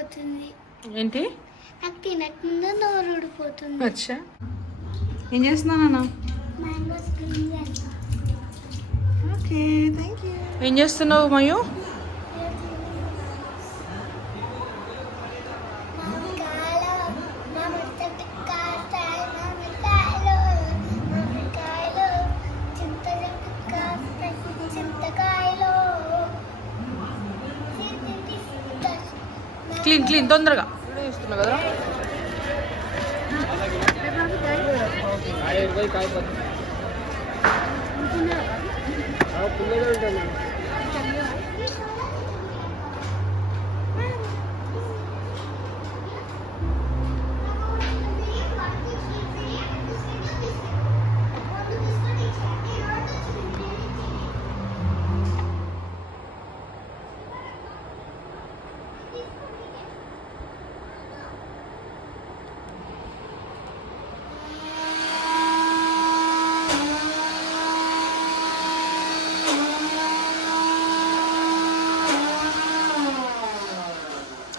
ఊడిపోతుంది. ఏంటి? నాకు తినకముందు నోరు ఊడిపోతుంది. అచ్చా, ఏం చేస్తున్నాను? మ్యాంగోస్ క్లీన్ చేస్తా. Okay, thank you. ఏం చేస్తున్నావు మయూ? క్లీన్ క్లీన్ తొందరగా చేస్తున్నా కదా.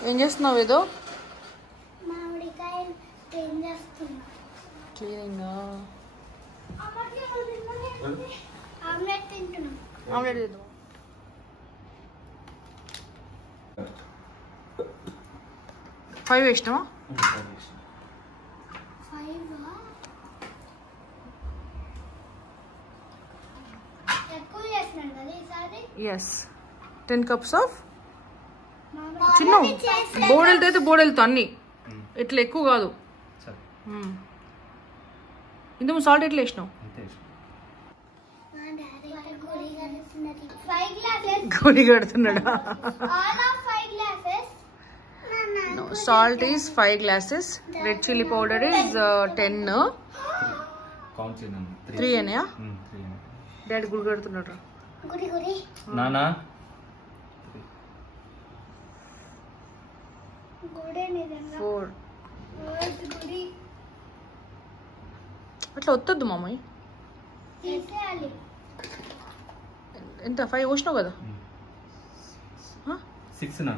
ఏం చేస్తున్నావు? ఏదో మామిడికాయలు క్లీన్ చేస్తున్నా. క్లీనింగ్. ఆమ్లెట్ తింటున్నాం. ఆమ్లెట్ చేద్దాం. ఫైవ్ వేసినావా? ఎక్కువ చేస్తున్నాను కదా ఈసారి. ఎస్, 10 cups ఆఫ్ చిన్న బోడెలతో అయితే బోడెలతో అన్ని ఇట్లా ఎక్కువ కాదు. ఇంతకు సాల్ట్ ఎట్లా వేసినావు? గోడి కడుతున్నాడా? Salt is 5 glasses. Red chilli powder is 10. 3 అన్నయా? డాడీ గుడి కడుతున్నాడు. నానా అట్లా వద్దొద్దు మామయ్య. ఎంత 5 పోసినావు కదా? 6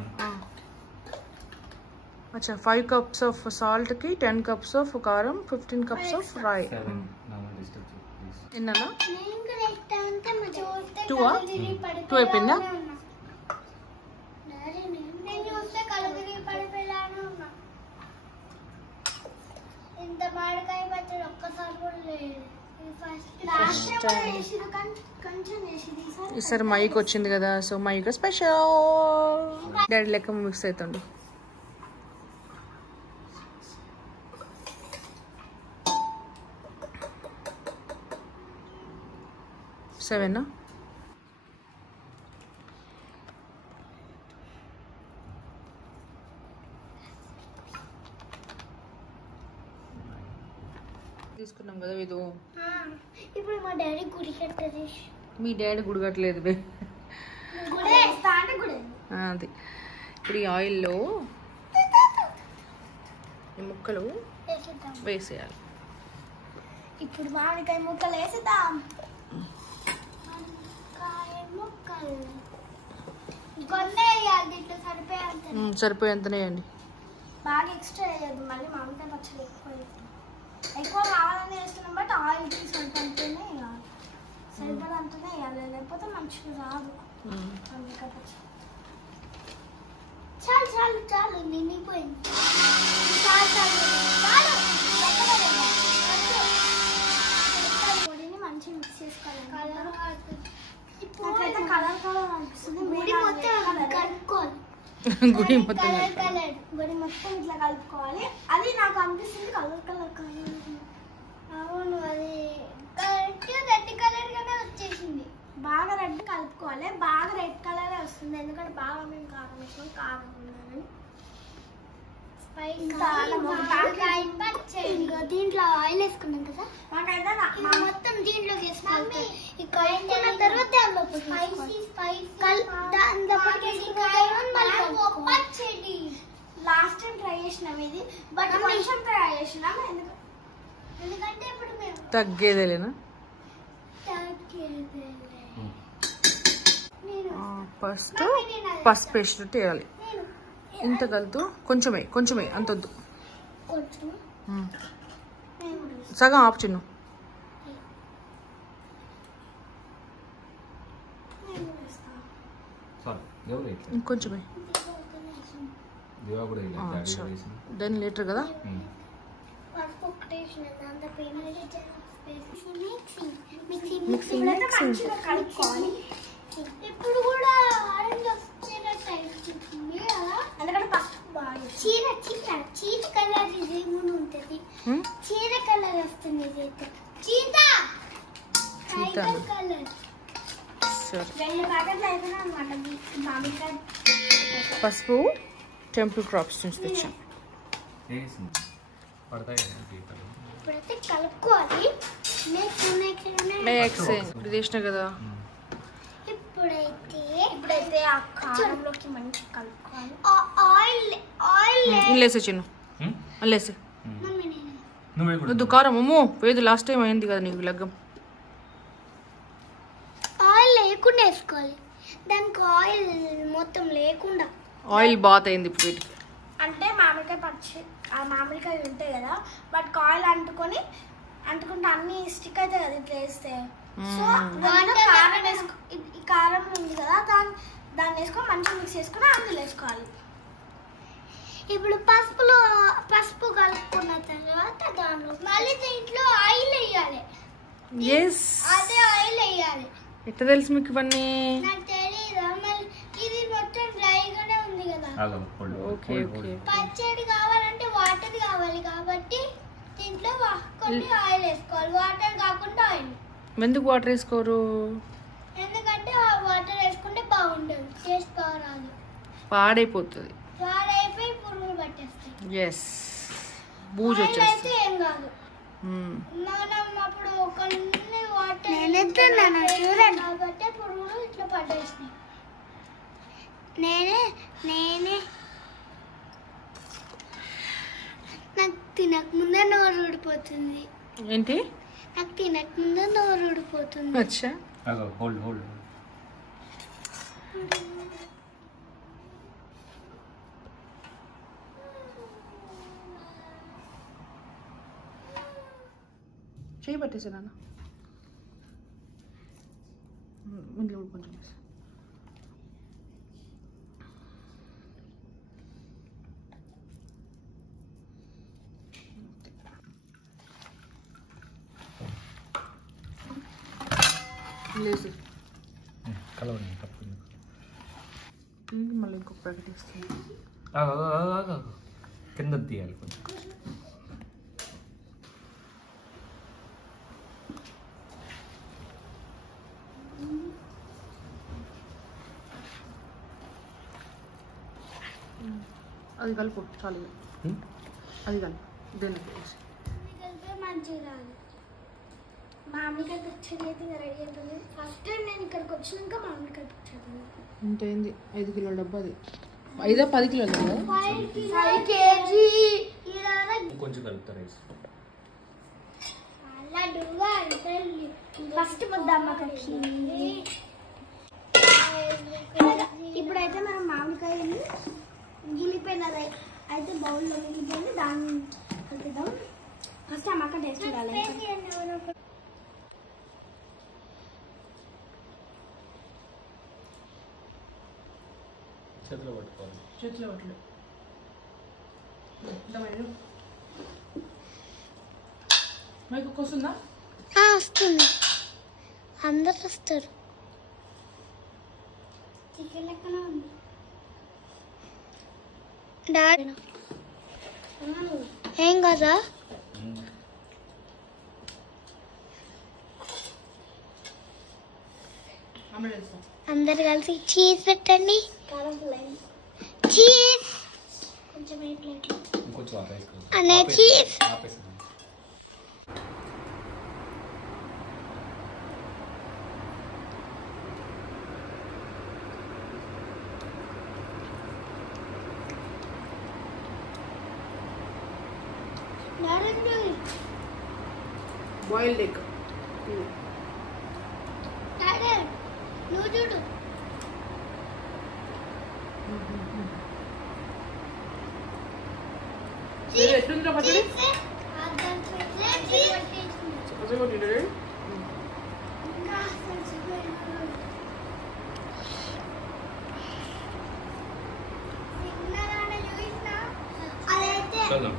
అచ్చా, 5 cups ఆఫ్ సాల్ట్ కి 10 cups ఆఫ్ కారం, 15 cups ఆఫ్ రాయి. ఎన్నన్నా? 2 అయిపోయిందా? ఈసారి మైక్ వచ్చింది కదా, సో మైక్ స్పెషల్. డాడీ లెక్క మిక్స్ అవుతుండు. సెవెన్ తీసుకున్నాం కదా ఇది. ఇప్పుడు మా డాడీ గుడి కట్టది. మీ డాడీ గుడి కట్టలేదు బే. అది ఇప్పుడు ఈ ఆయిల్లో ఈ ముక్కలు వేసేయాలి. ఇప్పుడు మామిడికాయ ముక్కలు వేసేద్దాం. మామిడికాయ ముక్కలు కొన్నే వేయాలి. దీంట్లో సరిపోయేంతనే వేయండి. బాగా ఎక్స్ట్రా వేయద్దు, మళ్ళీ మామిడికాయ పచ్చడి ఎక్కువ కావాలని వేస్తున్నాం. బట్ ఆయిల్ సరిపడుతూనే వేయాలి. సరిపడంతనే వేయాలి, లేకపోతే మంచిగా రాదు. మామిడికాయ పచ్చడి చాలు చాలు చాలు, నిండిపోయింది. చాలు చాలు చాలు. పొడిని మంచిగా మిక్స్ చేసుకోవాలి. నాకైతే కలర్ కలర్ అనిపిస్తుంది. గుడి మొత్తం కలుపుకోవాలి. గుడి మొత్తం గుడి మొత్తం ఇట్లా కలుపుకోవాలి. అది నాకు అనిపిస్తుంది కలర్ కలర్ కలర్. అవును, అది రెడ్ కలర్ గానే వచ్చేసింది. బాగా రెడ్ కలుపుకోవాలి. బాగా రెడ్ కలరే వస్తుంది, ఎందుకంటే బాగా మేము కారం వేసుకొని కారం ఉండాలని. దీంట్లో ఆయిల్ వేసుకున్నాం కదా, మొత్తం దీంట్లో వేసుకోవాలి. వేసుకున్న తర్వాత లాస్ట్ టైం ట్రై చేసినాం ఇది, బట్ కొంచెం ట్రై చేసినాం. ఎందుకంటే ఇప్పుడు మేము తగ్గేదేలేనా? ఫస్ట్ పసుపు వేసినట్టు వేయాలి. ఇంత కలుతూ కొంచెమే అంతొద్దు. సగం ఆపు చిన్ను. ఇంకొంచెమే దాన్ని లీటర్ కదా. కలుపుకోవాలి. ఇప్పుడు కూడా ఆరెంజ్ వచ్చేటట్టు అందుకని పసుపు చీర కలర్ ఏమని ఉంటుంది. చీర కలర్ వస్తుంది. కలర్ పసుపు టెంపుల్ క్రాప్స్ నుంచి తెచ్చాం. ఇప్పుడైతే కలుపుకోవాలి. చేసిన కదా. ఇప్పుడైతే ఆ కారంలోకి మంచిగా కలుపుకోవాలి. ఇల్లేసే చిన్ను అల్లేసే. వద్దు కారం అమ్మో వేదు లాస్ట్ టైం అయింది కదా నీకు లగ్గం. ఆయిల్ లేకుండా వేసుకోవాలి. దానికి ఆయిల్ మొత్తం లేకుండా. ఆయిల్ బాత్ అయింది ఇప్పుడు వీటికి. అంటే మామిడికాయ ఉంటాయి కదా వాటికి ఆయిల్ అంటుకుంటే అన్ని స్టిక్ అవుతాయి కదా ఇట్లా వేస్తే. సో ఈ కారం ఉంది కదా దాన్ని వేసుకొని మంచిగా మిక్స్ చేసుకుని అందులో వేసుకోవాలి. ఇప్పుడు పసుపు కలుపుకున్న తర్వాత దాంట్లో మళ్ళీ దీంట్లో ఆయిల్ వేయాలి. అదే ఆయిల్ వేయాలి. ఎట్లా తెలుసు మీకు ఇవన్నీ? నాకు తెలియదు. మళ్ళీ ఇది మొత్తం డ్రైగానే ఉంది కదా. పచ్చడి కావాలంటే వాటర్ కావాలి కాబట్టి దీంట్లో కొన్ని ఆయిల్ వేసుకోవాలి. వాటర్ కాకుండా ఆయిల్. ఎందుకు వాటర్ వేసుకోరు? ఎందుకంటే వాటర్ వేసుకుంటే బాగుండదు. టేస్ట్ బాగుంది. పాడైపోతుంది. పాడైపోయి పురుగులు పట్టేస్తాయి. బూజు వచ్చేస్తుంది. ఏం కాదు. మనం అప్పుడు కొన్ని వాటర్ కాబట్టి పురుగులు ఇట్లా పట్టేస్తాయి. నేనే నాకు తినకముందే నోరు ఊడిపోతుంది. ఏంటి? నాకు తినకముందే నోరు ఊడిపోతుంది. అచ్చా హోల్డ్ చేయి పట్టేసా నాన్న. ఇంట్లో కొంచెం లేదు మళ్ళీ ఇంకొక ప్యాకెట్ ఇస్తాను. కింద తీయాలి కొంచెం. అది కలుపు చాలు. అది కలుపు దేని మంచిగా రాదు. మామిడికాయ పచ్చడి అయితే రెడీ అవుతుంది. ఫస్ట్ టైం నేను ఇక్కడికి వచ్చినాక మామిడికాయ పచ్చడి. ఇంత అయింది. 5 కిలోల డబ్బా. అది 5 10 కిలోలు కదా. 5 కేజీ. కొంచెం కలుపుతారు. ఫస్ట్ ముద్ద అమ్మకి వచ్చింది. ఇప్పుడైతే మనం మామిడికాయని గిలిపోయినది అయితే బౌల్లో మిగిలిపోయింది. దాన్ని కలిపిద్దాం. ఫస్ట్ అమ్మక టేస్ట్ ఉండాలి. చేతిలో పట్టుకోవాలి. చేతిలో పట్టలేదు. మీకు వస్తుందా? వస్తుంది. అందరు వస్తారు. చికెన్ లెక్కన ఉంది. డాడీ ఏం కదా అందరు కలిసి చీజ్ పెట్టండి. చీజ్ అనే చీజ్. Boiled egg. నువ్వు చూడు. ఎట్లుందిరా పచ్చడి అదైతే చల్లం